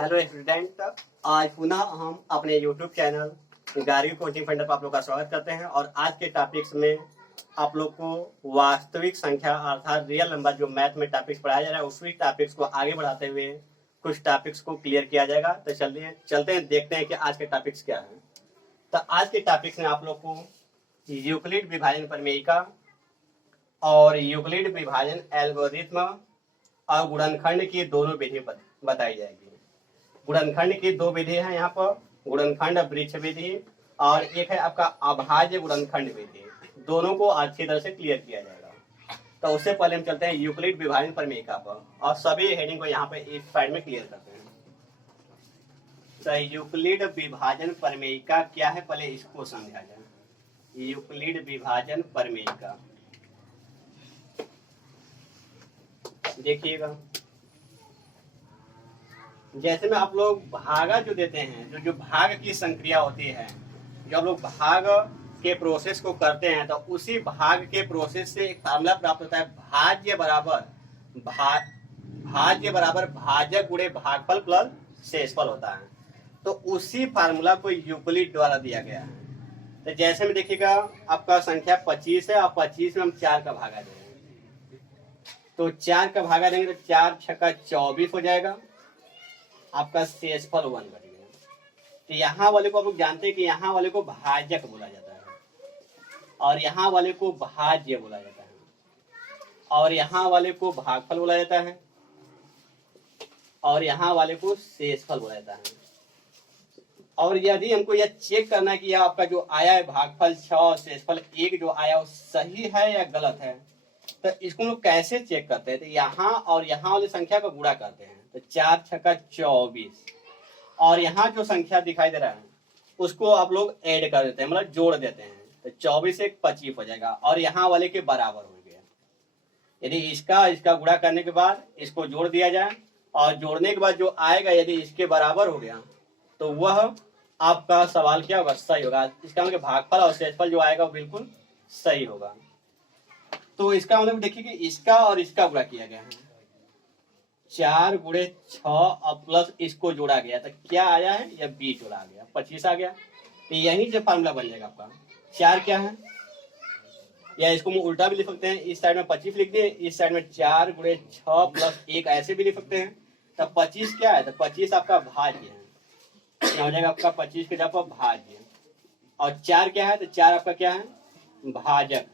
Hello student, आज पुनः हम अपने YouTube channel Gargi coaching centre पर आप लोग का स्वागत करते हैं। और आज के टॉपिक्स में आप लोग को वास्तविक संख्या अर्थात रियल नंबर जो मैथ में टॉपिक्स पढ़ाया जा रहा है उसी टॉपिक्स को आगे बढ़ाते हुए कुछ टॉपिक्स को क्लियर किया जाएगा। तो चलते हैं देखते हैं कि आज के टॉपिक्स क्या है। तो आज के टॉपिक्स में आप लोग को यूक्लिड विभाजन प्रमेयिका और यूक्लिड विभाजन एल्गोरिथ्म और गुणनखंड की दोनों विधि बताई जाएगी। गुणनखंड की दो विधि है यहाँ पर, गुणनखंड वृक्ष विधि और एक है आपका अभाज्य गुणनखंड विधि। दोनों को अच्छी तरह से क्लियर किया जाएगा। तो उससे पहले हम चलते हैं यूक्लिड विभाजन प्रमेयिका पर और सभी हेडिंग को यहाँ पे इस साइड में क्लियर करते हैं। तो यूक्लिड विभाजन प्रमेयिका क्या है, पहले इसको समझा जाए। यूक्लिड विभाजन प्रमेयिका देखिएगा, जैसे में आप लोग भागा जो देते हैं, जो भाग की संक्रिया होती है, जो आप लोग भाग के प्रोसेस को करते हैं, तो उसी भाग के प्रोसेस से एक फार्मूला प्राप्त होता है, भाज्य बराबर भाजक गुणे भागफल प्लस शेषफल होता है। तो उसी फार्मूला को यूक्लिड द्वारा दिया गया है। तो जैसे में देखिएगा, आपका संख्या 25 है और 25 में हम 4 का भागा देंगे, तो 4 का भागा देंगे तो 4 छक्का 24 हो जाएगा, आपका शेषफल 1 बन गया। तो यहाँ वाले को आप लोग जानते हैं कि यहाँ वाले को भाजक बोला जाता है और यहाँ वाले को भाज्य बोला जाता है और यहाँ वाले को भागफल बोला जाता है और यहाँ वाले को शेषफल बोला जाता है। और यदि हमको यह चेक करना है कि यह आपका जो आया है भागफल 6 और शेषफल 1 जो आया वो सही है या गलत है, तो इसको हम लोग कैसे चेक करते हैं? तो यहाँ और यहाँ वाली संख्या को गुणा करते हैं, तो 4 छक्का 24 और यहाँ जो संख्या दिखाई दे रहा है उसको आप लोग ऐड कर देते हैं, मतलब जोड़ देते हैं, तो 24 से 25 हो जाएगा और यहाँ वाले के बराबर हो गया। यदि इसका गुणा करने के बाद इसको जोड़ दिया जाए और जोड़ने के बाद जो आएगा यदि इसके बराबर हो गया तो वह आपका सवाल क्या होगा, सही होगा। इसका मतलब भागफल और शेषफल जो आएगा वो बिल्कुल सही होगा। तो इसका मतलब देखिए कि इसका और इसका गुणा किया गया है, 4 गुणे 6 और प्लस इसको जोड़ा गया, तो क्या आया है, यह 20 जोड़ा गया, 25 आ गया। तो यही जो फार्मूला बन जाएगा आपका। 4 क्या है, या इसको हम उल्टा भी लिख सकते हैं, इस साइड में 25 लिख दिए, इस साइड में 4 गुणे 6 प्लस 1 ऐसे भी लिख सकते हैं। तो 25 क्या है, तो 25 आपका भाज्य है, क्या हो जाएगा आपका 25 के जगह पर भाज्य। और 4 क्या है, तो 4 आपका क्या है, भाजक है।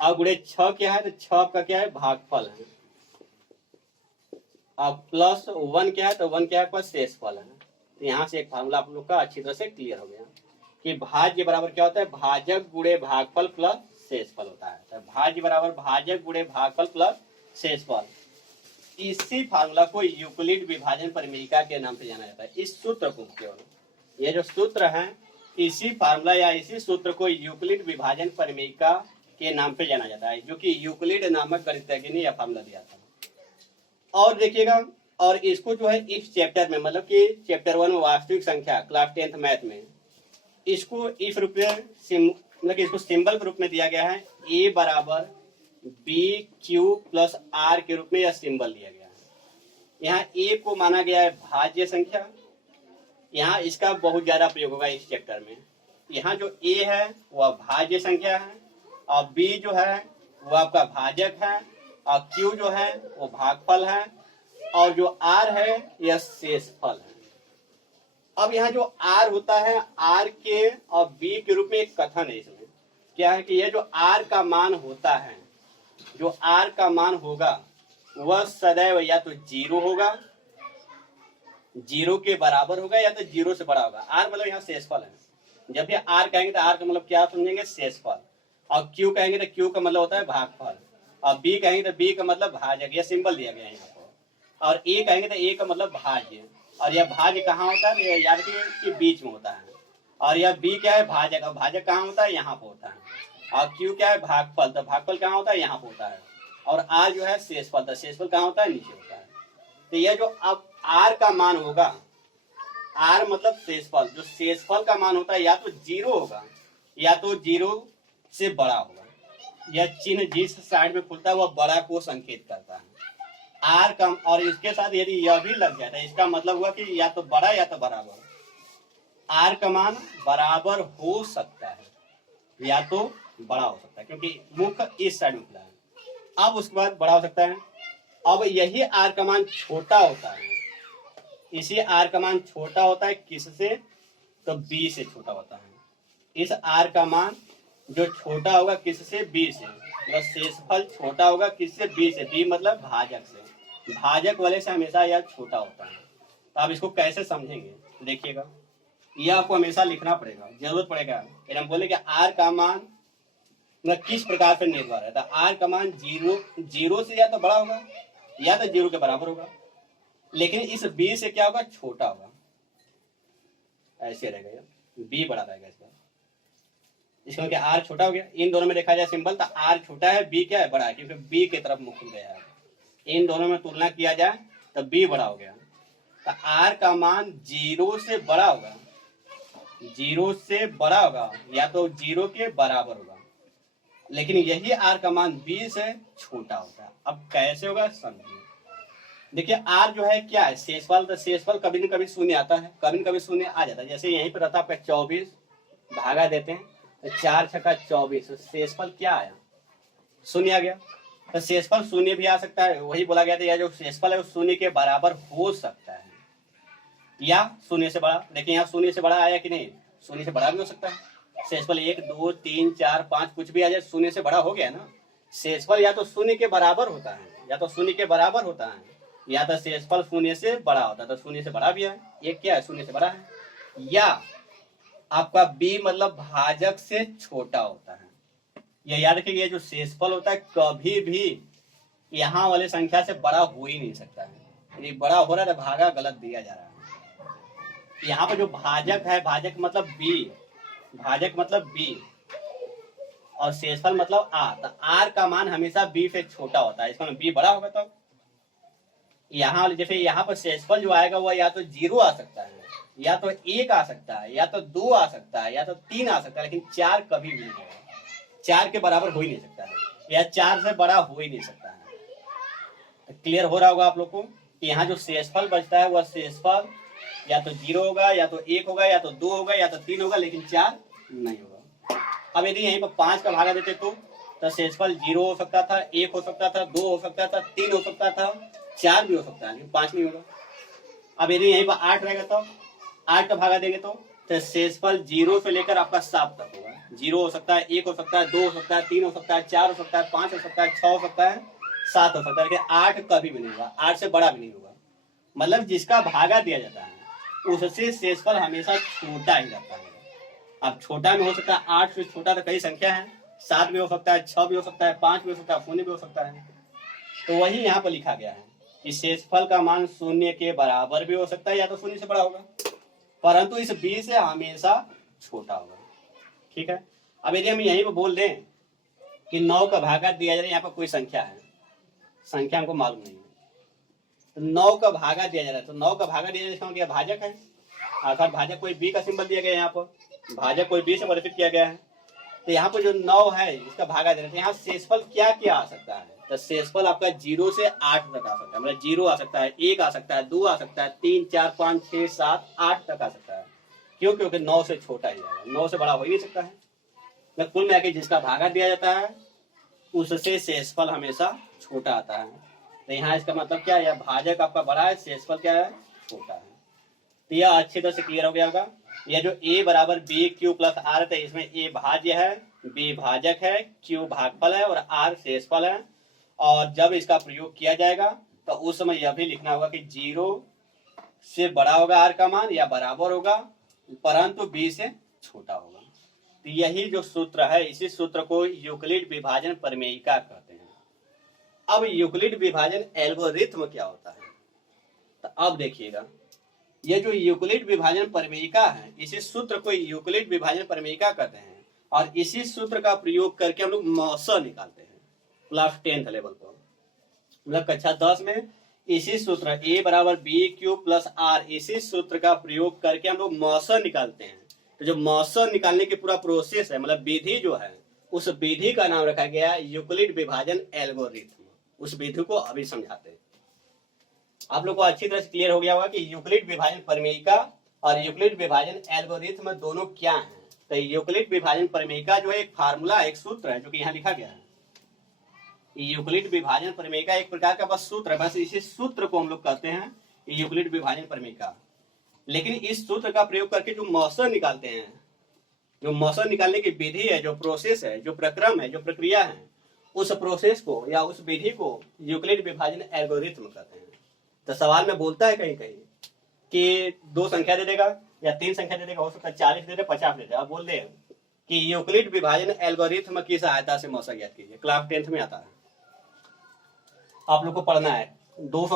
और गुणे 6 क्या है, तो 6 आपका क्या है, भागफल है। अब प्लस 1 क्या है, तो 1 क्या है, आपका शेषफल है। तो यहाँ से एक फार्मूला आप लोग का अच्छी तरह से क्लियर हो गया कि भाज्य बराबर क्या होता है, भाजक गुणे भागफल प्लस शेषफल होता है। तो भाज्य बराबर भाजक गुणे भागफल प्लस शेषफल। इसी फार्मूला को यूक्लिड विभाजन प्रमेयिका के नाम से जाना जाता है। इस सूत्र को केवल ये जो सूत्र है, इसी फार्मूला या इसी सूत्र को यूक्लिड विभाजन प्रमेयिका के नाम पे जाना जाता है, जो कि यूक्लिड नामक गणितज्ञ ने यह फार्मूला दिया था। और देखिएगा, और इसको जो है इस चैप्टर में, मतलब कि चैप्टर 1 में वास्तविक संख्या क्लास 10th मैथ में, इसको इस रूप में मतलब कि इसको सिंबल के रूप में दिया गया है, a बराबर BQ प्लस R के रूप में यह सिंबल दिया गया है। यहाँ a को माना गया है भाज्य संख्या, यहाँ इसका बहुत ज्यादा प्रयोग होगा इस चैप्टर में। यहाँ जो a है वह भाज्य संख्या है और b जो है वो आपका भाजक है और q जो है वो भागफल है और जो r है यह शेषफल है। अब यहाँ जो r होता है, r के और b के रूप में एक कथन है। इसमें क्या है कि यह जो r का मान होता है, जो r का मान होगा वह सदैव या तो 0 होगा, 0 के बराबर होगा, या तो 0 से बड़ा होगा। r मतलब यहाँ शेषफल है। जब भी r कहेंगे तो r का मतलब क्या समझेंगे, शेषफल। और q कहेंगे तो q का मतलब होता है भागफल और b कहेंगे तो b का मतलब भाजक, यह सिंबल दिया गया है यहाँ पर। और a कहेंगे तो a का मतलब भाज्य, और यह भाज्य कहाँ होता है, यह याद रखिए कि बीच में होता है। और यह b क्या है, भाजक, और भाजक कहाँ होता है, यहाँ पर होता है। और q क्या है, भागफल, तो भागफल कहाँ होता है, यहाँ पर होता है। और r जो है शेषफल, तो शेषफल कहाँ होता है, नीचे होता है। तो यह जो अब r का मान होगा, r मतलब शेषफल, जो शेषफल का मान होता है या तो 0 होगा या तो 0 से बड़ा होगा। यह चिन्ह जिस साइड में खुलता है वह बड़ा को संकेत करता है। आर कम और इसके साथ यदि यह भी लग जाता है, इसका मतलब हुआ कि या तो बड़ा या तो बराबर। आर का मान बराबर हो सकता है या तो बड़ा हो सकता है, क्योंकि मुख इस साइड में खुला है। अब उसके बाद बड़ा हो सकता है। अब यही आर का मान छोटा होता है, इसी आर का मान छोटा होता है किससे, तो बी से छोटा होता है। इस आर का मान जो छोटा होगा किससे, बी से, मतलब शेषफल छोटा होगा किससे, बी से। बी मतलब भाजक से, भाजक वाले से हमेशा यह छोटा होता है। तो आप इसको कैसे समझेंगे, देखिएगा, यह आपको हमेशा लिखना पड़ेगा, जरूरत पड़ेगा। हम बोले कि आर का मान किस प्रकार से निर्भर है, तो आर का मान जीरो से या तो बड़ा होगा या तो जीरो के बराबर होगा, लेकिन इस बी से क्या होगा, छोटा होगा। ऐसे रहेगा, बी बड़ा रहेगा इसका। इसमें क्या आर छोटा हो गया, इन दोनों में देखा जाए सिंबल तो आर छोटा है, बी क्या है, बड़ा है, क्योंकि बी की तरफ मुख गया है। इन दोनों में तुलना किया जाए तो बी बड़ा हो गया। तो आर का मान जीरो से बड़ा होगा, जीरो से बड़ा होगा या तो जीरो के बराबर होगा, लेकिन यही आर का मान बी से छोटा होता है। अब कैसे होगा समझिए। देखिए आर जो है क्या है, शेषफल, तो शेषफल कभी न कभी शून्य आता है, कभी न कभी शून्य आ जाता है। जैसे यहीं पर रहता है आपका 24, भागा देते हैं तो 4 छक्का 24, शेषफल क्या आया, शून्य आ गया। तो शेषफल शून्य भी आ सकता है, वही बोला गया था, यह जो शेषफल है वो शून्य के बराबर हो सकता है या शून्य से बड़ा। लेकिन यहाँ शून्य से बड़ा आया कि नहीं, शून्य से बड़ा भी हो सकता है। शेषफल 1 2 3 4 5 कुछ भी आ जाए, शून्य से बड़ा हो गया ना। शेषफल या तो शून्य के बराबर होता है, या तो शून्य के बराबर होता है, या तो शेषफल शून्य से बड़ा होता है। तो शून्य से बड़ा भी है, एक क्या है, शून्य से बड़ा है। या आपका बी मतलब भाजक से छोटा होता है। यह याद रखिए, ये जो शेषफल होता है कभी भी यहाँ वाले संख्या से बड़ा हो ही नहीं सकता है। यदि बड़ा हो रहा है तो भागा गलत दिया जा रहा है। यहाँ पर जो भाजक है, भाजक मतलब बी, भाजक मतलब बी और शेषफल मतलब आर। तो आर का मान हमेशा बी से छोटा होता है, इसका मतलब बी बड़ा होगा। तो यहाँ जैसे यहाँ पर शेषफल जो आएगा वह या तो 0 आ सकता है, या तो 1 आ सकता है, या तो 2 आ सकता है, या तो 3 आ सकता है, लेकिन 4 कभी भी नहीं होगा। 4 के बराबर हो ही नहीं सकता है, या 4 से बड़ा हो ही नहीं सकता है। तो क्लियर हो रहा होगा आप लोग को कि यहाँ जो शेषफल बचता है वह शेषफल या तो 0 होगा, या तो 1 होगा, या तो 2 होगा, या तो 3 होगा, लेकिन 4 नहीं होगा। अब यदि यहीं पर 5 का भागा देते तो शेषफल 0 हो सकता था, 1 हो सकता था, 2 हो सकता था, 3 हो सकता था, 4 भी हो सकता है, लेकिन 5 नहीं होगा। अब यदि यहीं पर 8 रहेगा तो 8 का भागा देंगे तो शेषफल 0 से लेकर आपका 7 तक होगा। 0 हो सकता है, 1 हो सकता है, 2 हो सकता है, 3 हो सकता है, 4 हो सकता है, 5 हो सकता है, 6 हो सकता है, 7 हो सकता है, लेकिन 8 कभी भी नहीं होगा, 8 से बड़ा भी नहीं होगा। मतलब जिसका भागा दिया जाता है उससे शेषफल हमेशा छोटा ही रहता है। अब छोटा में हो सकता है 8 से छोटा तो कई संख्या है, 7 भी हो सकता है, 6 भी हो सकता है, 5 भी हो सकता है, 0 भी हो सकता है। तो वही यहाँ पर लिखा गया है कि शेषफल का मान 0 के बराबर भी हो सकता है या तो 0 से बड़ा होगा, परंतु इस बी से हमेशा छोटा होगा। ठीक है। अब यदि हम यहीं पर बोल दें कि 9 का भागा दिया जा रहा है, यहाँ पर कोई संख्या है, संख्या हमको मालूम नहीं है, तो 9 का भागा दिया जा रहा है, तो 9 का भागा दिया जा रहा है, भाजक है, अर्थात भाजक कोई बी का सिंबल दिया गया है, यहाँ पर भाजक कोई बी से मॉडिफाइड किया गया है। तो यहाँ पर जो 9 है इसका भागा दे रहे हैं, यहाँ शेषफल क्या क्या आ सकता है, तो शेषफल आपका 0 से 8 तक आ सकता है। मतलब 0 आ सकता है, 1 आ सकता है, 2 आ सकता है, 3 4 5 6 7 8 तक आ सकता है। क्यों, क्योंकि 9 से छोटा ही आएगा, 9 से बड़ा हो ही नहीं सकता है। मतलब कुल मिला के जिसका भागा दिया जाता है उससे शेषफल हमेशा छोटा आता है। तो यहाँ इसका मतलब क्या है, यह भाजक आपका बड़ा है, शेषफल क्या है, छोटा है। तो यह अच्छी तरह से क्लियर हो गया होगा। यह जो a बराबर बी क्यू प्लस आर है, इसमें a भाज्य है, b भाजक है, q भागफल है और r शेषफल है। और जब इसका प्रयोग किया जाएगा तो उस समय यह भी लिखना होगा कि 0 से बड़ा होगा r का मान या बराबर होगा, परंतु b से छोटा होगा। तो यही जो सूत्र है, इसी सूत्र को यूक्लिड विभाजन प्रमेयिका कहते हैं। अब यूक्लिड विभाजन एल्गोरिथम क्या होता है, तो अब देखिएगा, ये जो यूक्लिड विभाजन प्रमेयिका है, इसी सूत्र को यूक्लिड विभाजन प्रमेयिका कहते हैं। और इसी सूत्र का प्रयोग करके हम लोग मौसा निकालते हैं क्लास 10th लेवल पर, मतलब कक्षा 10 में इसी सूत्र a बराबर बी क्यू प्लस आर, इसी सूत्र का प्रयोग करके हम लोग मौसा निकालते हैं। तो जो मौसा निकालने की पूरा प्रोसेस है, मतलब विधि जो है, उस विधि का नाम रखा गया यूक्लिड विभाजन एल्गोरिथम। उस विधि को अभी समझाते हैं। आप लोग को अच्छी तरह से क्लियर हो गया होगा कि यूक्लिड विभाजन प्रमेयिका और यूक्लिड विभाजन एल्गोरिथम दोनों क्या हैं। तो यूक्लिड विभाजन प्रमेयिका जो है एक फार्मूला, एक सूत्र है जो कि यहाँ लिखा गया है। यूक्लिड विभाजन प्रमेयिका एक प्रकार का बस सूत्र है, बस इसी सूत्र को हम लोग कहते हैं यूक्लिड विभाजन प्रमेयिका। लेकिन इस सूत्र का प्रयोग करके जो मौसर निकालते हैं, जो मौसर निकालने की विधि है, जो प्रोसेस है, जो प्रक्रम है, जो प्रक्रिया है, उस प्रोसेस को या उस विधि को यूक्लिड विभाजन एल्गोरिथम कहते हैं। तो सवाल में बोलता है कहीं कहीं कि 2 संख्या दे देगा या 3 संख्या दे देगा, हो सकता है 40 दे दे, 50 दे दे। अब बोल दे कि यूक्लिड विभाजन एल्गोरिथम की सहायता से मौसर ज्ञात कीजिए। क्लास 10th में आता है, आप लोग को पढ़ना है। 2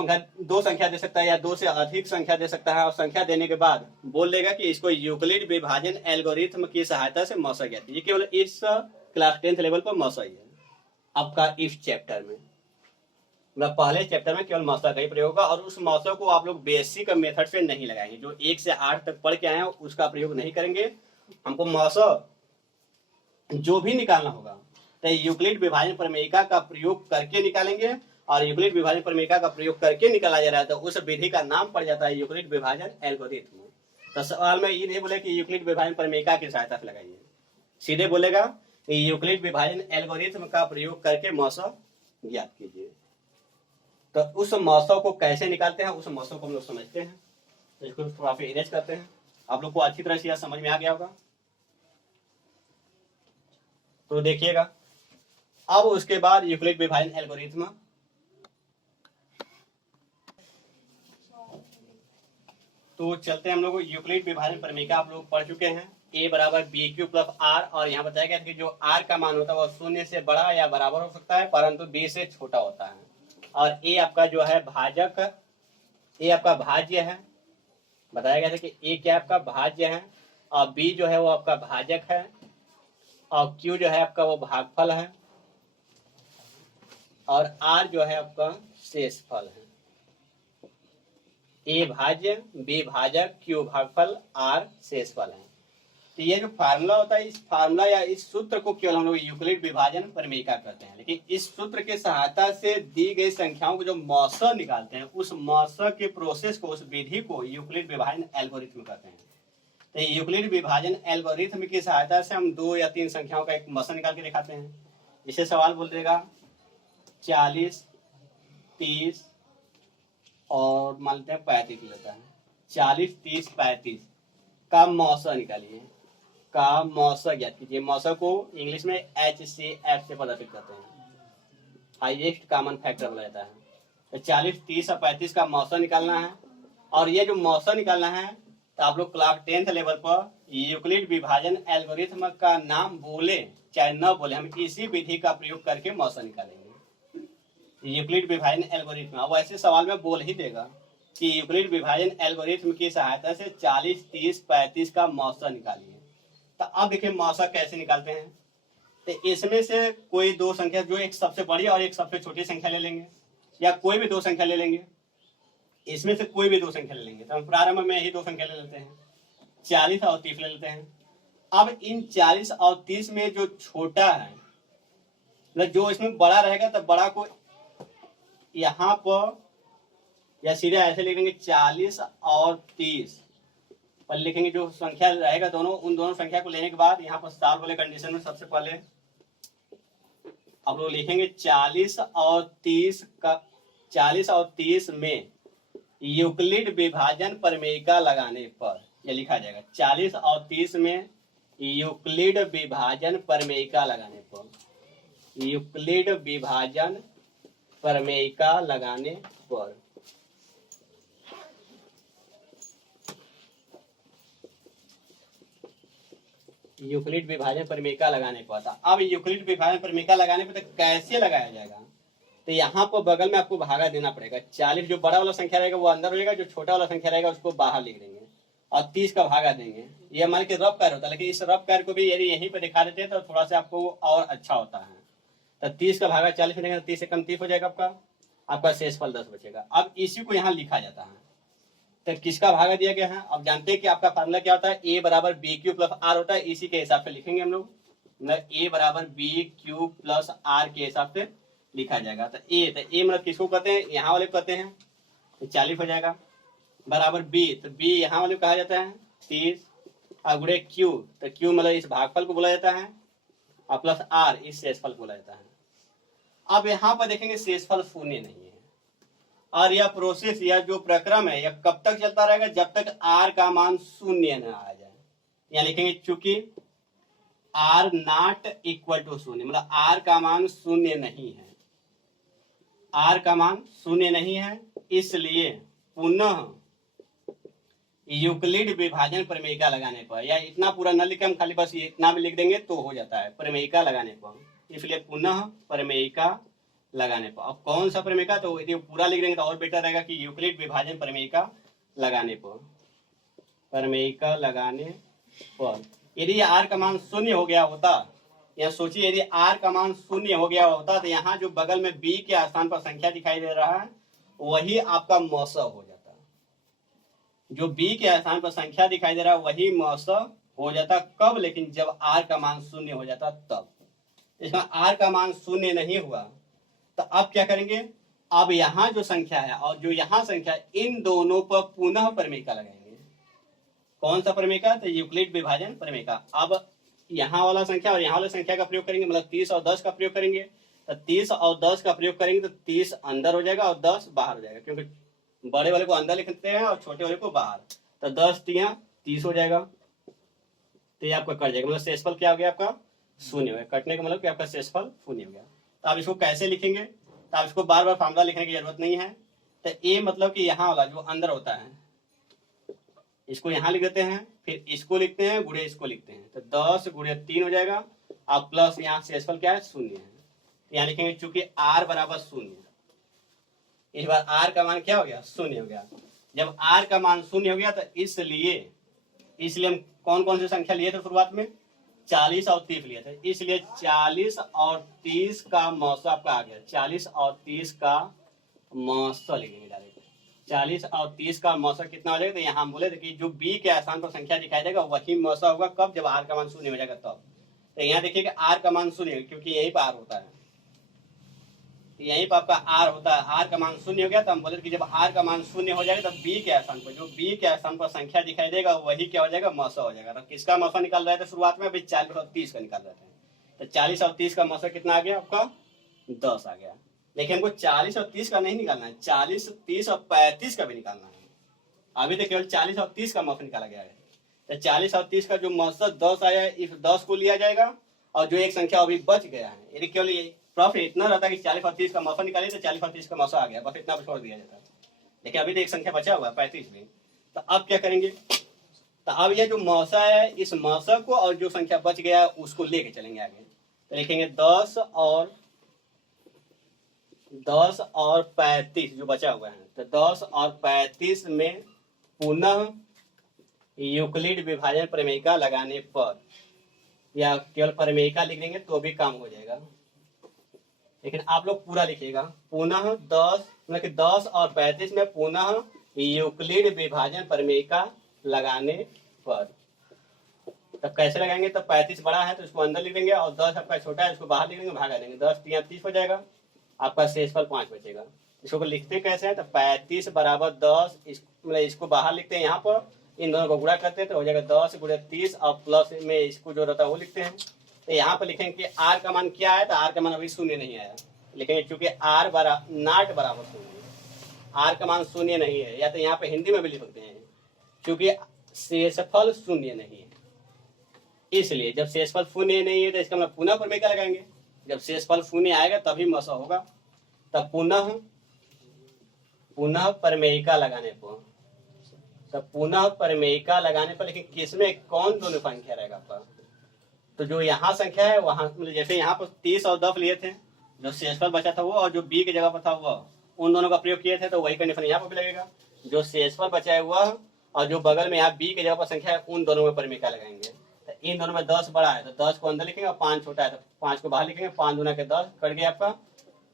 संख्या दे सकता है या 2 से अधिक संख्या दे सकता है, और संख्या देने के बाद बोल देगा कि इसको यूक्लिड विभाजन एल्गोरिथम की सहायता से मौसर ज्ञात कीजिए। केवल इस क्लास 10th लेवल पर मौसर ही है आपका इस चैप्टर में, मतलब पहले चैप्टर में केवल मौसर का ही प्रयोग होगा। और उस मौसर को आप लोग बेसिक मेथड से नहीं लगाएंगे, जो 1 से 8 तक पढ़ के आए हैं उसका प्रयोग नहीं करेंगे। हमको मौसर जो भी निकालना होगा तो यूक्लिड विभाजन प्रमेयिका का प्रयोग करके निकालेंगे, और यूक्लिड विभाजन प्रमेयिका का प्रयोग करके निकाला जा रहा है तो उस विधि का नाम पड़ जाता है यूक्लिड विभाजन एल्गोरिथम। तो सवाल में ये नहीं बोले कि यूक्लिड विभाजन प्रमेयिका की सहायता से लगाइए, सीधे बोलेगा कि यूक्लिड विभाजन एल्गोरिथम का प्रयोग करके मौसर ज्ञात कीजिए। तो उस मौसर को कैसे निकालते हैं, उस मौसर को हम लोग समझते हैं। तो इसको थोड़ा सा इरेज करते हैं, आप लोग को अच्छी तरह से यह समझ में आ गया होगा। तो देखिएगा, अब उसके बाद यूक्लिड विभाजन एल्गोरिथम, तो चलते हैं हम लोग यूक्लिड विभाजन प्रमेयिका आप लोग पढ़ चुके हैं। a बराबर बी क्यू प्लस आर, और यहाँ बताया गया था कि जो r का मान होता है वो 0 से बड़ा या बराबर हो सकता है, परंतु b से छोटा होता है। और a आपका जो है भाजक, a आपका भाज्य है, बताया गया था कि a क्या आपका भाज्य है, और b जो है वो आपका भाजक है, और q जो है आपका वो भागफल है, और r जो है आपका शेषफल है। a भाज्य, b भाजक, q भागफल, r शेषफल है। तो ये जो फार्मूला होता है, इस फार्मूला या इस सूत्र को केवल हम लोग यूक्लिड विभाजन प्रमेयिका कहते हैं। लेकिन इस सूत्र के सहायता से दी गई संख्याओं को जो मौसर निकालते हैं, उस मौसर के प्रोसेस को, उस विधि को यूक्लिड विभाजन एल्गोरिथम कहते हैं। तो यूक्लिड विभाजन एल्गोरिथम की सहायता से हम 2 या 3 संख्याओं का एक मौसर निकाल के दिखाते हैं। इसे सवाल बोल देगा 40, 30 और मान लेते हैं 35 लेता है। 40, 30, 35 का मौसर निकालिए, का मौसर ज्ञात कीजिए। मौसर को इंग्लिश में HCF से प्रदर्शित करते हैं, हाईएस्ट कॉमन फैक्टर बोला जाता है। तो 40, 30 और 35 का मौसर निकालना है। और ये जो मौसर निकालना है तो आप लोग क्लास 10th लेवल पर यूक्लिड विभाजन एल्गोरिथम का नाम बोले चाहे न बोले, हम इसी विधि का प्रयोग करके मौसर निकालेंगे, यूक्लिड विभाजन एल्गोरिथम। अब ऐसे सवाल में बोल ही देगा कि यूक्लिड विभाजन एल्गोरिथम की सहायता से 40, 30, 35 का मौसर निकालिए। तो अब देखिए मौसर कैसे निकालते हैं। तो इसमें से कोई 2 संख्या, जो एक सबसे बड़ी और एक सबसे छोटी संख्या ले लेंगे, या कोई भी 2 संख्या ले लेंगे, इसमें से कोई भी 2 संख्या ले लेंगे। तो हम प्रारंभ में ही 2 संख्या ले लेते हैं, 40 और 30 ले लेते हैं। अब इन 40 और 30 में जो छोटा है, मतलब जो इसमें बड़ा रहेगा, तो बड़ा को यहाँ पर या सीधे ऐसे लिखेंगे 40 और 30 पर लिखेंगे। जो संख्या रहेगा दोनों, उन दोनों संख्या को लेने के बाद यहाँ पर सॉल्व वाले कंडीशन में सबसे पहले आप लोग लिखेंगे 40 और 30 का, 40 और 30 में यूक्लिड विभाजन प्रमेयिका लगाने पर यह लिखा जाएगा। 40 और 30 में यूक्लिड विभाजन प्रमेयिका लगाने पर, यूक्लिड विभाजन प्रमेयिका लगाने पर यूक्लिड विभाजन प्रमेयिका लगाने पर था। अब यूक्लिड विभाजन प्रमेयिका लगाने पर तो कैसे लगाया जाएगा, तो यहाँ पर बगल में आपको भागा देना पड़ेगा। 40 जो बड़ा वाला संख्या रहेगा वो अंदर रहेगा, जो छोटा वाला संख्या रहेगा उसको बाहर लिख देंगे, और 30 का भागा देंगे। ये मान के रफ कार्य होता है, लेकिन इस रफ कार्य को भी यदि यहीं पर दिखा देते हैं तो थोड़ा सा आपको और अच्छा होता है। तो 30 का भागा 40 में देंगे, 30 से कम 30 हो जाएगा, आपका शेषफल 10 बचेगा। अब इसी को यहाँ लिखा जाता है। तो किसका भागा दिया गया है, अब जानते हैं कि आपका फार्मूला क्या होता है, a बराबर बी क्यू प्लस आर होता है। इसी के हिसाब से लिखेंगे हम लोग, a बराबर बी क्यू प्लस आर के हिसाब से लिखा जाएगा। तो a मतलब किसको कहते हैं, यहाँ वाले कहते हैं। 40 हो जाएगा बराबर बी, तो बी यहाँ वाले कहा जाता है 30 और गुणे क्यू, तो क्यू मतलब इस भागफल को बोला जाता है और प्लस आर इस शेषफल को बोला जाता है। अब यहाँ पर देखेंगे शेषफल शून्य नहीं है और यह प्रोसेस या जो प्रक्रम है यह कब तक चलता रहेगा, जब तक आर का मान शून्य न आ जाए। यहाँ लिखेंगे चूंकि आर नॉट इक्वल टू शून्य, मतलब आर का मान शून्य नहीं है, आर का मान शून्य नहीं है, इसलिए पुनः यूक्लिड विभाजन प्रमेयिका लगाने पर, या इतना पूरा न लिखे हम, खाली बस इतना भी लिख देंगे तो हो जाता है, प्रमेयिका लगाने पर, इसलिए पुनः प्रमेयिका लगाने पर। अब कौन सा प्रमेयिका, तो यदि पूरा लिख देंगे तो और बेटर रहेगा कि यूक्लिड विभाजन प्रमेयिका लगाने पर, प्रमेयिका लगाने पर। यदि आर का मान शून्य हो गया होता, या सोचिए यदि आर का मान शून्य हो गया होता तो यहाँ जो बगल में बी के स्थान पर संख्या दिखाई दे रहा है वही आपका मौसम हो जाता, जो बी के स्थान पर संख्या दिखाई दे रहा है वही मौसम हो जाता। कब, लेकिन जब आर का मान शून्य हो जाता तब। इसमें आर का मान शून्य नहीं हुआ तो अब क्या करेंगे, अब यहाँ जो संख्या है और जो यहाँ संख्या है इन दोनों पर पुनः प्रमेयिका लगाएंगे। कौन सा प्रमेयिका, तो यूक्लिड विभाजन प्रमेयिका। अब यहाँ वाला संख्या और यहाँ वाला संख्या का प्रयोग करेंगे, मतलब 30 और 10 का प्रयोग करेंगे, तो 30 और 10 का प्रयोग करेंगे तो 30 अंदर हो जाएगा और 10 बाहर हो जाएगा, क्योंकि बड़े वाले को अंदर लिखते हैं और छोटे वाले को बाहर, तो 10 तिया 30 हो जाएगा, तो ये आपका कट जाएगा, मतलब शेषफल क्या हो गया आपका शून्य हो गया। कटने का मतलब कि आपका शेषफल शून्य हो गया। तो आप इसको कैसे लिखेंगे, तो आप इसको बार बार फार्मूला लिखने की जरूरत नहीं है। तो ये मतलब कि यहाँ वाला जो अंदर होता है इसको यहाँ लिख देते हैं, फिर इसको लिखते हैं गुणे इसको लिखते हैं, तो 10 गुणे 3 हो जाएगा और प्लस यहाँ शेषफल क्या है शून्य है, यहाँ लिखेंगे चूंकि आर बराबर शून्य। इस बार आर का मान क्या हो गया, शून्य हो गया। जब आर का मान शून्य हो गया तो इसलिए हम कौन कौन सी संख्या लिए थे शुरुआत में, 40 और 30 लिए थे, इसलिए 40 और 30 का मौसा आपका आ गया, 40 और 30 का मौसा लिखेंगे डायरेक्ट। 40 और 30 का मौसा कितना हो जाएगा, तो यहाँ हम बोले थे कि जो बी के स्थान पर संख्या दिखाई देगा वही मौसा होगा, कब, जब आर का मान शून्य हो जाएगा तब। तो यहाँ देखिए कि आर का मान शून्य, क्योंकि यहीं पर आर होता है, यहीं पर आपका आर होता है, आर का मान शून्य हो गया, तो हम बोले कि जब आर का मान शून्य हो जाएगा तो बी के स्थान पर, जो बी के स्थान पर संख्या दिखाई देगा वही क्या हो जाएगा, मौसा हो जाएगा। तो किसका मौसा निकाल रहे थे शुरुआत में, अभी 40 और 30 का निकाल रहे थे, तो 40 और 30 का मौसा कितना आ गया आपका 10 आ गया। लेकिन हमको 40 और 30 का नहीं निकालना है, 40, 30 और 35 का भी निकालना है। अभी तो केवल 40 और 30 का मौसा निकाला गया है, तो 40 और 30 का जो मौसा 10 आया है, इस 10 को लिया जाएगा और जो एक संख्या अभी बच गया है, यदि केवल ये प्रॉफिट इतना रहता है कि 40 और 30 का मौसा निकाले तो 40 और 30 का मौसा आ गया, बस इतना छोड़ दिया जाता है। लेकिन अभी तो एक संख्या बचा हुआ है 35 भी, तो अब क्या करेंगे, तो अब ये जो मौसा है इस मौसा को और जो संख्या बच गया है उसको लेके चलेंगे आगे। तो लिखेंगे 10 और 35 जो बचा हुआ है, तो 10 और 35 में पुनः यूक्लिड विभाजन प्रमेयिका लगाने पर, या केवल प्रमेयिका लिख देंगे तो भी काम हो जाएगा, लेकिन आप लोग पूरा लिखिएगा। पुनः 10 मतलब कि 10 और 35 में पुनः यूक्लिड विभाजन प्रमेयिका लगाने पर। तब कैसे लगाएंगे, तो 35 बड़ा है तो इसको अंदर लिख देंगे और 10 आपका छोटा है इसको बाहर लिख देंगे, भागा देंगे, 10 3 30 हो जाएगा, आपका शेषफल 5 बचेगा। इसको लिखते कैसे है, तो 35 बराबर 10, मतलब इसको बाहर लिखते हैं यहाँ पर, इन दोनों को गुणा करते हैं तो हो जाएगा 10 गुणे 30 और प्लस में इसको जो रहता है वो लिखते हैं। तो यहाँ पर लिखेंगे कि आर का मान क्या है, तो आर का मान अभी शून्य नहीं आया, लिखेंगे चूंकि आर नॉट बराबर शून्य, आर का मान शून्य नहीं है, या तो यहाँ पे हिंदी में भी लिख सकते हैं क्योंकि शेषफल शून्य नहीं है, इसलिए जब शेषफल शून्य नहीं है तो इसका मतलब पुनः प्रमेयिका लगाएंगे, जब शेषफल शून्य आएगा तभी मौसा होगा, तब पुनः प्रमेयिका लगाने पर, तब पुनः प्रमेयिका लगाने पर, लेकिन किसमें कौन दोनों संख्या रहेगा आपका, तो जो यहाँ संख्या है वहां, मतलब जैसे यहाँ पर 30 और 10 लिए थे, जो शेषफल बचा था वो और जो बी की जगह पर था वह, उन दोनों का प्रयोग किए थे, तो वही कंडीशन यहाँ पर भी लगेगा, जो शेषफल बचा है वह और जो बगल में यहाँ बी की जगह पर संख्या है उन दोनों में प्रमेयिका लगाएंगे। तो इन दोनों में 10 बड़ा है तो 10 को अंदर लिखेंगे और 5 छोटा है तो 5 को बाहर लिखेंगे, 5 दूना के 10 कट गया आपका,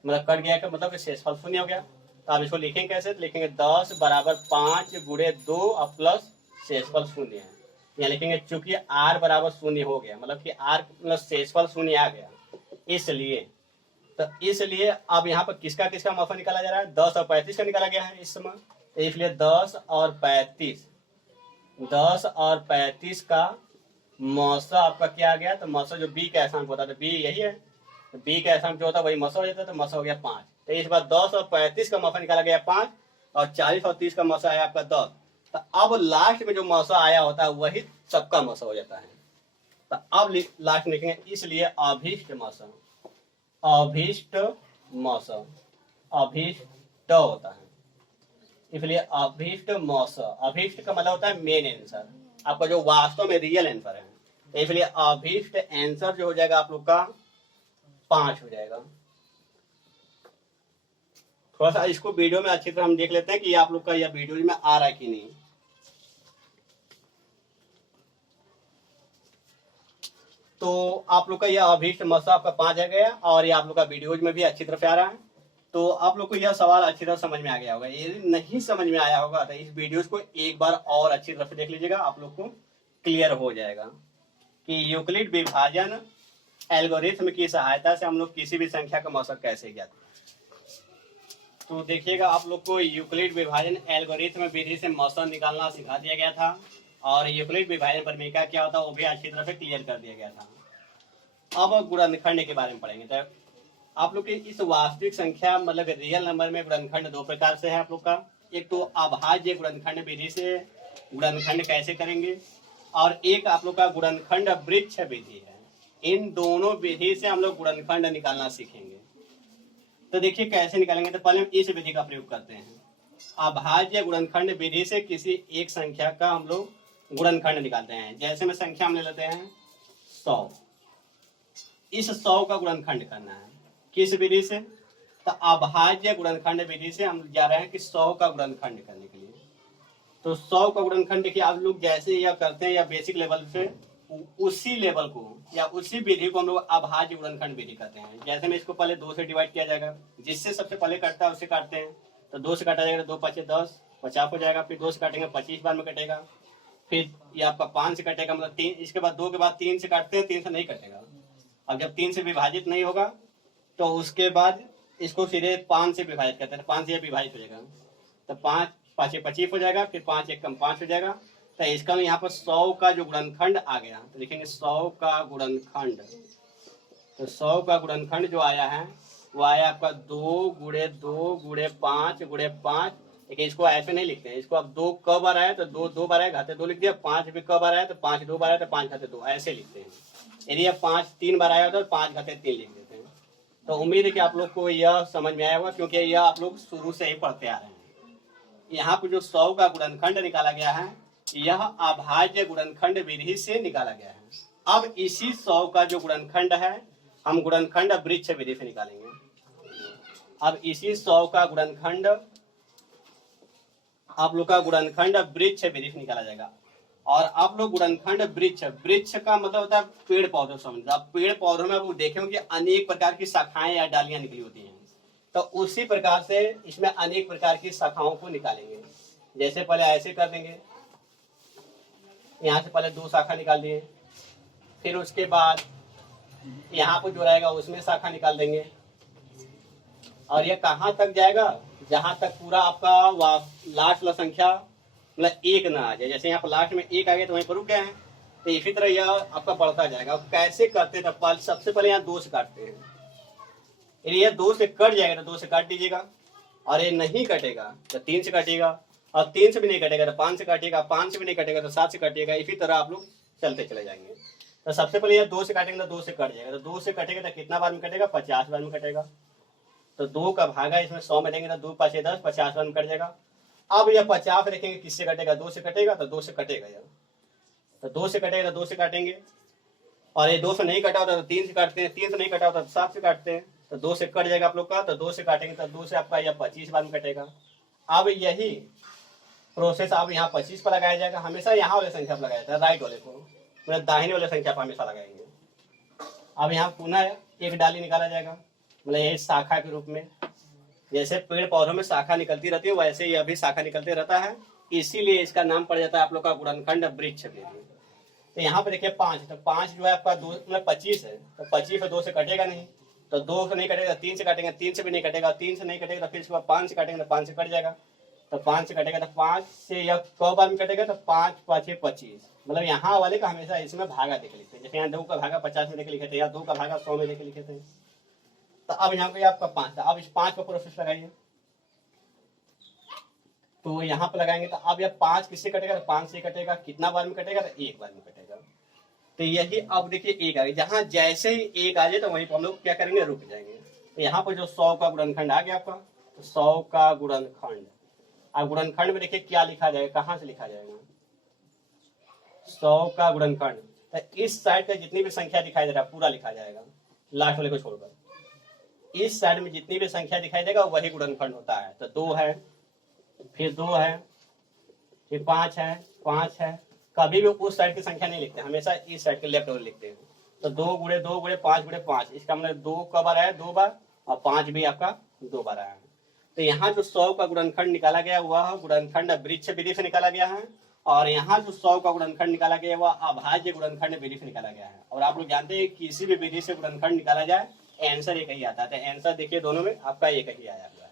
मतलब कट गया का मतलब शेषफल शून्य हो गया। तो आप इसको लिखेंगे कैसे, तो लिखेंगे 10 बराबर 5 गुणे 2 और प्लस शेषफल शून्य है, यहाँ लिखेंगे चूंकि आर बराबर शून्य हो गया, मतलब कि आर मतलब शेषफल शून्य आ गया, इसलिए तो इसलिए अब यहाँ पर किसका किसका मौसा निकाला जा रहा है, 10 और 35 का निकाला गया है इस समय। तो इसलिए 10 और 35 का मौसा आपका क्या आ गया, तो मौसा जो बी का एहसाम होता है, तो बी यही है, तो बी का एहसाम जो होता है वही मौसा हो जाता है, तो मौसा हो गया 5। तो इस बार 10 और 35 का मौसा निकाला गया 5, और 40 और 30 का मौसा आया आपका 10। तो अब लास्ट में जो मौसा आया होता है वही सबका मौसा हो जाता है। तो अब लास्ट में लिखेंगे इसलिए अभीष्ट मौसम, अभीष्ट मौसम, अभीष्ट होता है, इसलिए अभीष्ट मौसम। अभीष्ट का मतलब होता है मेन आंसर, आपका जो वास्तव में रियल आंसर है। इसलिए अभीष्ट आंसर जो हो जाएगा आप लोग का 5 हो जाएगा। थोड़ा सा इसको वीडियो में अच्छी तरह हम देख लेते हैं कि आप लोग का यह वीडियो में आ रहा है कि नहीं। तो आप लोग का यह अभीष्ट मौसा आपका 5 है गया, और ये आप लोग का वीडियोज में भी अच्छी तरह से आ रहा है। तो आप लोग को यह सवाल अच्छी तरह समझ में आ गया होगा। यदि नहीं समझ में आया होगा तो इस वीडियोज को एक बार और अच्छी तरह से देख लीजिएगा, आप लोग को क्लियर हो जाएगा कि यूक्लिड विभाजन एल्गोरिथम की सहायता से हम लोग किसी भी संख्या का मौसा कैसे ज्ञात करें। तो देखिएगा, आप लोग को यूक्लिड विभाजन एल्गोरिथम विधि से मौसा निकालना सिखा दिया गया था, और यूक्लिड विभाजन प्रमेय क्या होता है वो भी अच्छी तरह से क्लियर कर दिया गया था। अब गुणनखंड के बारे में पढ़ेंगे। तो आप लोग की इस वास्तविक संख्या मतलब रियल नंबर में गुणनखंड दो प्रकार से है आप लोग का। एक तो अभाज्य गुणनखंड विधि से गुणनखंड कैसे करेंगे, और एक आप लोग का गुणनखंड वृक्ष विधि है। इन दोनों विधि से हम लोग गुणनखंड निकालना सीखेंगे। तो देखिए कैसे निकालेंगे। तो पहले हम इस विधि का प्रयोग करते हैं। अभाज्य गुणनखंड विधि से किसी एक संख्या का हम लोग गुणनखंड निकालते हैं। जैसे में संख्या हम ले लेते हैं 100, इस 100 का गुणनखंड करना है किस विधि से, तो अभाज्य गुणनखंड विधि से हम जा रहे हैं कि 100 का गुणनखंड करने के लिए। तो 100 का गुणनखंड देखिए आप लोग जैसे यह करते हैं या बेसिक लेवल से उसी लेवल को या उसी विधि को हम लोग अभाज्य गुणनखंड विधि कहते हैं। जैसे में इसको पहले 2 से डिवाइड किया जाएगा, जिससे सबसे पहले कटता है उसे काटते हैं। तो 2 से काटा जाएगा, 2 5 10, 50 हो जाएगा। फिर 2 से काटेंगे 25 बार में कटेगा। फिर ये आपका 5 से कटेगा, मतलब 3, इसके बाद 2 के बाद 3 से काटते हैं, 3 से नहीं कटेगा। अब जब 3 से विभाजित नहीं होगा तो उसके बाद इसको सीधे 5 से विभाजित करते हैं। 5 से विभाजित हो जाएगा, तो 5 5 25 हो जाएगा। फिर 5 1 कम 5 हो जाएगा। तो इसका यहाँ पर 100 का जो गुणनखंड आ गया, तो लिखेंगे 100 का गुणनखंड। तो 100 का गुणनखंड जो आया है वो आया आपका 2 गुणे 2 गुणे 5 गुणे 5। लेकिन इसको ऐसे नहीं लिखते हैं, इसको अब 2 क बार आया तो 2 2 बार आया घाते 2 लिख दिया। 5 भी क बार आया तो 5 2 बार आया तो 5 घाते 2 ऐसे लिखते हैं। यदि अब 5 3 बार आया तो 5 घाते 3 लिख देते हैं। तो उम्मीद है कि आप लोग को यह समझ में आया होगा, क्योंकि यह आप लोग शुरू से ही पढ़ते आ रहे हैं। यहाँ पर जो 100 का गुणनखंड निकाला गया है यह अभाज्य गुणनखंड विधि से निकाला गया है। अब इसी 100 का जो गुणनखंड है हम गुणनखंड वृक्ष विधि से निकालेंगे। अब इसी 100 का गुणनखंड आप लोग का गुणनखंड वृक्ष विधि से निकाला जाएगा। और आप लोग गुणनखंड वृक्ष, वृक्ष का मतलब होता है पेड़ पौधों समझ। आप पेड़ पौधों में आप देखेंगे कि अनेक प्रकार की शाखाएं या डालियां निकली होती हैं। तो उसी प्रकार से इसमें अनेक प्रकार की शाखाओं को निकालेंगे। जैसे पहले ऐसे कर देंगे, यहाँ से पहले 2 शाखा निकाल दिए, फिर उसके बाद यहाँ पर जो रहेगा उसमें शाखा निकाल देंगे। और ये कहाँ तक जाएगा, जहां तक पूरा आपका लास्ट वाला संख्या मतलब 1 ना आ जाए। जैसे यहाँ पर लास्ट में 1 आ गया तो वहीं पर रुक गए हैं। तो इसी तरह यह आपका बढ़ता जाएगा। कैसे करते हैं, सबसे पहले यहाँ 2 से काटते हैं। यदि यह 2 से कट जाएगा तो 2 से काट दीजिएगा, और ये नहीं कटेगा तो 3 से काटिएगा, और 3 से भी नहीं कटेगा तो 5 से काटिएगा, 5 से भी नहीं कटेगा तो 7 से काटिएगा। इसी तरह आप लोग चलते चले जाएंगे। तो सबसे पहले यह 2 से काटेंगे तो 2 से कट जाएगा। तो 2 से कटेगा तो कितना बार में कटेगा, 50 बार में कटेगा। तो 2 का भागा इसमें 100 में देंगे तो 2 5 10, 50 बार में कट जाएगा। अब यह 50 देखेंगे किससे कटेगा, 2 से कटेगा तो 2 से कटेगा यह। तो 2 से कटेगा तो 2 से काटेंगे, और ये 2 से नहीं कटा होता तो 3 से काटते हैं, 3 से नहीं कटा होता तो 7 से काटते हैं। तो 2 से कट जाएगा आप लोग का, तो 2 से काटेंगे तो 2 से आपका यह 25 बार में कटेगा। अब यही प्रोसेस अब यहाँ 25 पर लगाया जाएगा। हमेशा यहाँ वाले संख्या पर लगाया जाता है, राइट वाले को, मतलब दाहिने वाले संख्या पर हमेशा लगाएंगे। अब यहाँ पुनः एक डाली निकाला जाएगा, मतलब यही शाखा के रूप में। जैसे पेड़ पौधों में शाखा निकलती रहती है वैसे यह भी शाखा निकलते रहता है, इसीलिए इसका नाम पड़ जाता है आप लोग का गुणनखंड वृक्ष विधि। तो यहाँ पे देखिए 5, तो 5 जो है आपका 2 मतलब 25 है, तो 25 पे 2 से कटेगा नहीं, तो 2 से नहीं कटेगा, 3 से काटेंगे, 3 से भी नहीं कटेगा, 3 से नहीं कटेगा तो फिर इसके बाद 5 से काटेंगे तो 5 से कट जाएगा, तो 5 से कटेगा तो 5 से यह कौ बार में कटेगा, तो 5 5 25। मतलब यहाँ वाले का हमेशा इसमें भागा देख लिखते हैं, जैसे यहाँ 2 का भागा 50 में देख लिखे थे, यहाँ 2 का भागा 100 में देख लिखे थे। तो अब यहाँ पे आपका 5 था, अब इस 5 का प्रोसेस लगाइए, तो यहाँ पे लगाएंगे तो अब यह 5 किससे कटेगा, तो 5 से कटेगा, कितना बार में कटेगा, तो 1 बार में कटेगा। तो यही अब देखिए 1 आ गया, जहाँ जैसे ही 1 आ जाए तो वहीं पर हम लोग क्या करेंगे, रुक जाएंगे। तो यहाँ पर जो 100 का गुणनखंड आ गया आपका, तो 100 का गुणनखंड, अब गुणनखंड में देखिए क्या लिखा जाएगा, कहाँ से लिखा जाएगा, 100 का गुणनखंड, तो इस साइड का जितनी भी संख्या दिखाई दे रहा है पूरा लिखा जाएगा, लास्ट वाले को छोड़कर। इस साइड में जितनी भी संख्या दिखाई देगा वही गुणनखंड होता है। तो 2 है, फिर 2 है, फिर 5 है, 5 है, कभी भी उस साइड की संख्या नहीं लिखते, हमेशा इस साइड के लेफ्ट ओवर लिखते हैं। तो 2 गुणे 2 गुणे 5 गुणे 5, इसका मतलब 2 का बार आया 2 बार, और 5 भी आपका 2 बार आया है। तो यहाँ जो 100 का गुणनखंड निकाला गया वह गुणनखंड वृक्ष विधि से निकाला गया है, और यहाँ जो 100 का गुणनखंड निकाला गया वह अभाज्य गुणनखंड विधि से निकाला गया है। और आप लोग जानते हैं किसी भी विधि से गुणनखंड निकाला जाए आंसर एक ही आता है, तो आंसर देखिए दोनों में आपका एक ही आया हुआ है।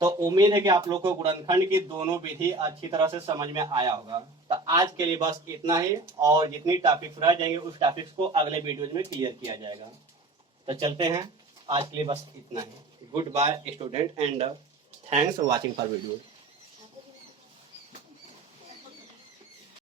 तो उम्मीद है कि आप लोग को गुणनखंड की दोनों विधि अच्छी तरह से समझ में आया होगा। तो आज के लिए बस इतना ही, और जितनी टॉपिक्स रह जाएंगे उस टॉपिक्स को अगले वीडियोज में क्लियर किया जाएगा। तो चलते हैं, आज के लिए बस इतना ही। Good bye student and thanks for watching for video.